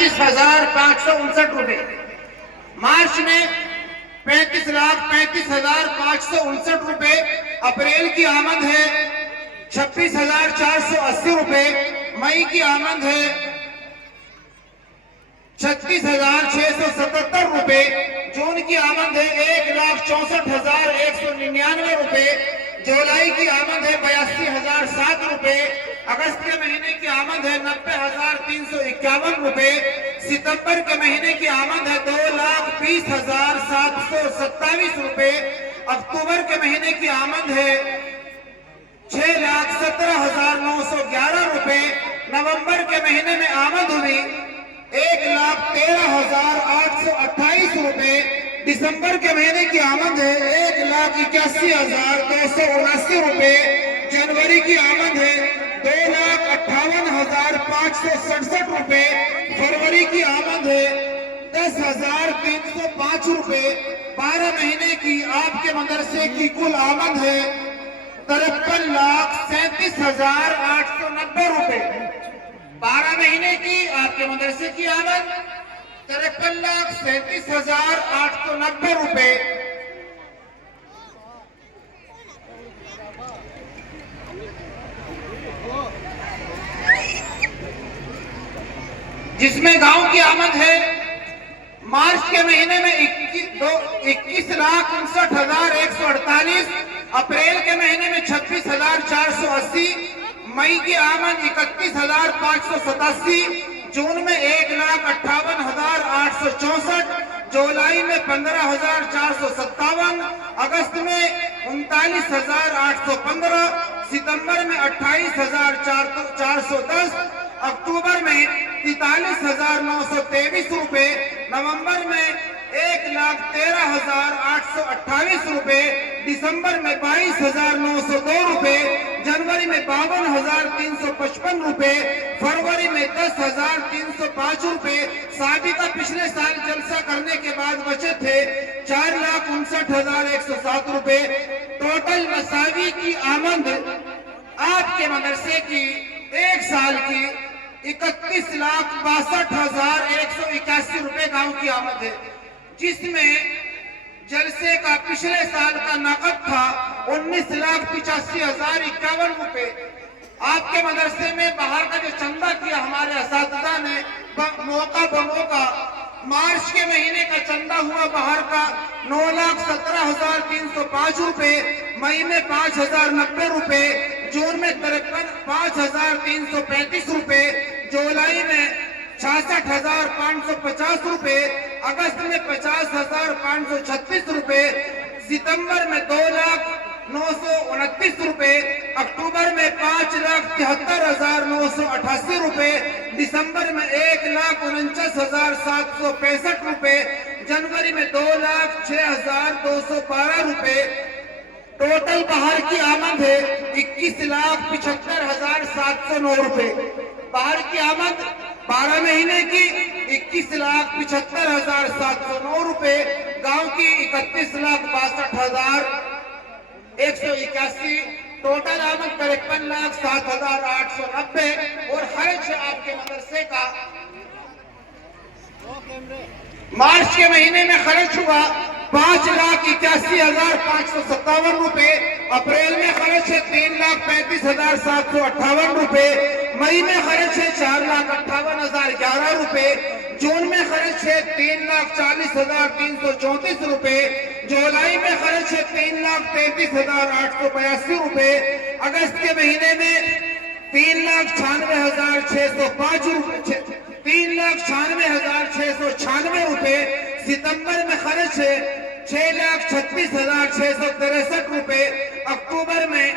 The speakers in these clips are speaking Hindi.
35,559 रुपए। मार्च में 35,35,559 रुपए। अप्रैल की आमद है 26,480 रुपए। मई की आमद है 36,677 रुपए। जून की आमद है 1,64,199 रुपए। जुलाई की आमद है 82,007 रुपए। अगस्त के महीने की आमद है 90,351 रुपए। सितंबर के महीने की आमद है 2,20,727 रुपए। अक्टूबर के महीने की आमद है 6,17,911 रुपए। नवंबर के महीने में आमद हुई 1,13,828 रुपए। दिसंबर के महीने की आमद है 1,81,279 रुपए। जनवरी की आमद है 2,58,567 रुपए। फरवरी की आमद है 10,305 रुपए। 12 महीने की आपके मदरसे की कुल आमद है 53,37,890 रुपए। 12 महीने की आपके मदरसे की आमद 53,37,890 रुपए। जिसमें गांव की आमद है मार्च के महीने में 21,59,148। अप्रैल के महीने में 26,480। मई की आमद 31,587। जून में 1,58,864। जुलाई में 15,457। अगस्त में 39,815। सितंबर में 28,410। अक्टूबर में 43,923 रुपए। नवंबर में 1,13,828 रुपए। दिसंबर में 22,902 रुपए। जनवरी में 52,355 रुपए। फरवरी में 10,305 रुपए। साबिका पिछले साल जलसा करने के बाद बचे थे 4,59,107 रुपए। टोटल मसावी की आमद आपके मदरसे की एक साल की 31,62,181 रुपए गांव की आमद है, जिसमें जलसे का पिछले साल का नकद था 19,85,051 रुपए। आपके मदरसे में बाहर का जो चंदा किया हमारे असातिज़ा ने मौका बमौका, मार्च के महीने का चंदा हुआ बाहर का 9,17,305 रुपए। मई में 5,090 रुपए। जून में 5,335 रुपए। जुलाई में 66,550 रुपए। अगस्त में 50,536 रुपए। सितंबर में 2,929 रुपए। अक्टूबर में 5,73,988 रुपए। दिसंबर में 1,49,765 रुपए। जनवरी में 2,06,212 रुपए। टोटल बाहर की आमद है 21,75,709 रुपए। बाहर की आमद 12 महीने की 21,75,709 रुपए। गांव की 31,62,181। टोटल आमद 53,07,890। और खर्च है आपके मदरसे का मार्च के महीने में खर्च हुआ 5,81,557 रुपए। अप्रैल में खर्च है 3,35,758 रुपए। मई में खर्च है 4,58,011 रुपए। जून में खर्च है 3,40,334 रुपए। जुलाई में खर्च है 3,33,882 रुपए। अगस्त के महीने में 3,96,605 रुपए 3,96,696 रुपए। सितंबर में खर्च है 6,36,663 रुपए। अक्टूबर में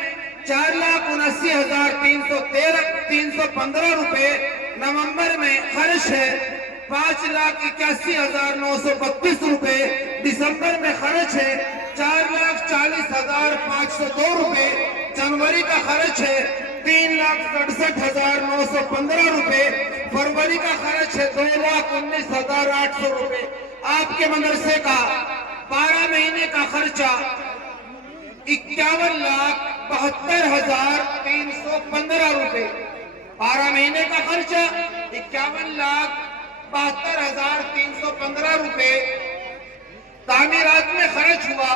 4,79,315 रुपए। नवंबर में खर्च है 5,81,932 रुपए। दिसंबर में खर्च है 4,40,502 रुपए। जनवरी का खर्च है 3,67,915 रुपए। फरवरी का खर्च है 2,19,800 रुपए। आपके मदरसे का 12 महीने का खर्चा 51,72,315 रुपए। 12 महीने का खर्चा 51,72,315 72,315 रुपए। तामीरात में खर्च हुआ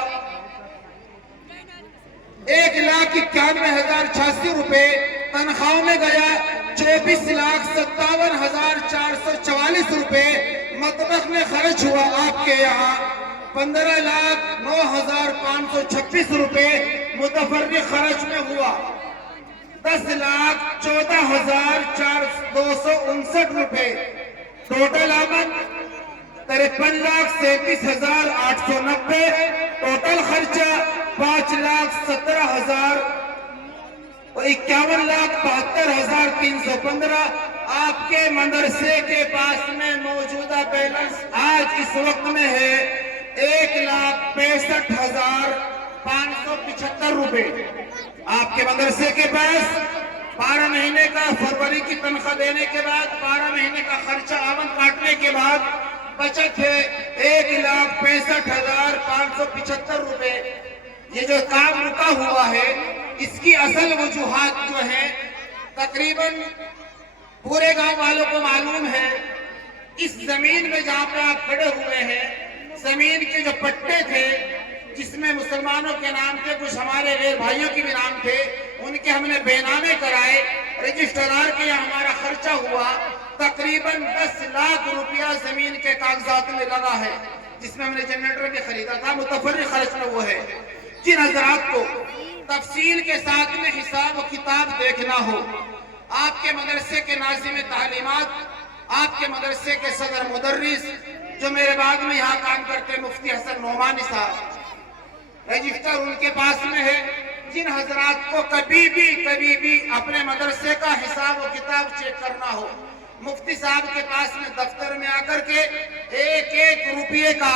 1,91,086 रुपए। तनख्वाहों में गया 24,57,444 रुपए। मतबख में खर्च हुआ आपके यहाँ 15,09,526 रुपए। मुतफर्रिक खर्च में हुआ 10,14,259 रुपए। टोटल आमद 53,37,890। टोटल खर्चा 5,51,72,315। आपके मदरसे के पास में मौजूदा बैलेंस आज इस वक्त में है 1,65,575 रुपए। आपके मदरसे के पास 12 महीने का फरवरी की तनख्वाह देने के बाद 12 महीने का खर्चा आमद काटने के बाद बचत है 1,65,575 रुपए। ये जो काम रुका हुआ है इसकी असल वजूहात जो है तकरीबन पूरे गांव वालों को मालूम है। इस जमीन में जहां पे आप खड़े हुए हैं, जमीन के जो पट्टे थे जिसमें मुसलमानों के नाम थे, कुछ हमारे गैर भाइयों के भी नाम थे, उनके हमने बेनामे कराए। रजिस्ट्रार के यहाँ हमारा खर्चा हुआ तकरीबन 10 लाख रुपया जमीन के कागजात में लगा है, जिसमें हमने जनरेटर भी खरीदा था। मुतफर्रिक खर्च में वो है। जिन हजरात को तफसील के साथ में हिसाब और किताब देखना हो, आपके मदरसे के नाज़िम तालीमात, आपके मदरसे के सदर मुदर्रिस जो मेरे बाद में यहाँ काम करते मुफ्ती हसन नोमानी साहब, रजिस्टर उनके पास में है। जिन हजरात को कभी भी अपने मदरसे का हिसाब और किताब चेक करना हो, मुफ्ती साहब के पास में दफ्तर में आकर के 1-1 रुपये का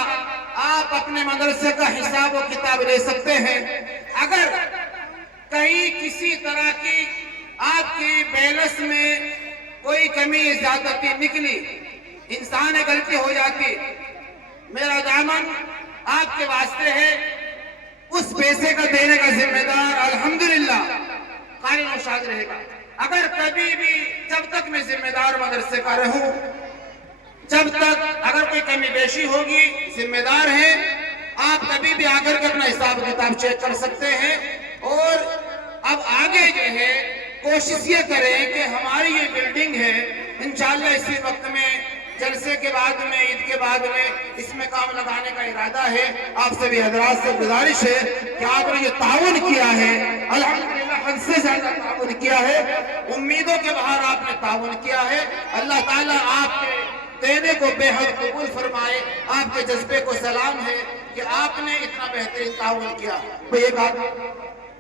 आप अपने मदरसे का हिसाब और किताब ले सकते हैं। अगर कहीं किसी तरह की आपकी बैलेंस में कोई कमी ज्यादती निकली, इंसान गलती हो जाती, मेरा दामन आपके वास्ते है। उस पैसे का देने का जिम्मेदार अल्हम्दुलिल्लाह कारी नौशाद रहेगा। अगर कभी भी, जब तक मैं जिम्मेदार मदरसे का रहूं, जब तक अगर कोई कमी बेशी होगी, जिम्मेदार है, आप कभी भी आकर के अपना हिसाब किताब चेक कर सकते हैं। और अब आगे जो है कोशिश ये करें कि हमारी ये बिल्डिंग है, इंशाअल्लाह इसी वक्त में जलसे के बाद में, ईद के बाद में इसमें काम लगाने का इरादा है। आप सभी हजरात से गुजारिश है कि आपने ये ताउन किया है, अल्हम्दुलिल्लाह हद से ज्यादा ताउन किया है, उम्मीदों के बाहर आपने ताउन किया है। अल्लाह ताला आपके देने को बेहद कबूल फरमाए। आपके जज्बे को सलाम है कि आपने इतना बेहतरीन ताउन किया। तो एक